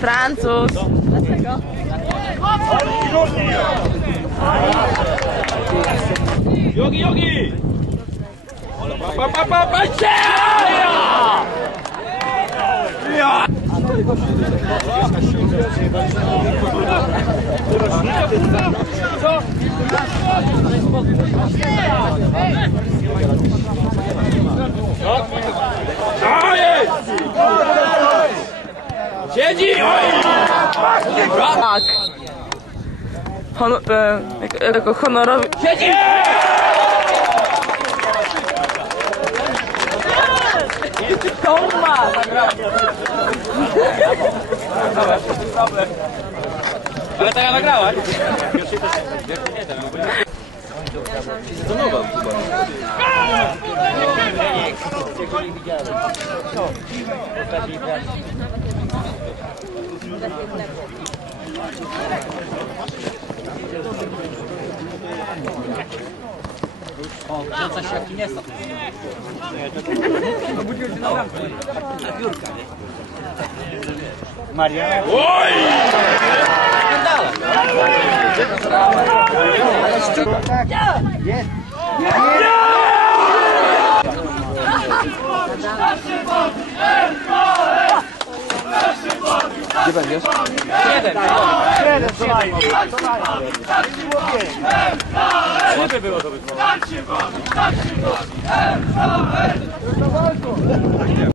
Francuz. 여기 여기. 빠빠빠빠 야! 야! honor, e, e, jako honorowi... Tomba! Ale tak ja nagrałaś. To nowa chyba. Tego nie widziałem. Ostatni o, wrzuca się jaki mięso. Obudził się na lampę. Na biurka, nie? Maria. Oj! Jest! Jest! Gdzie będziesz? Siedem. Siedem, co najmniej. Siedem było to wykonane.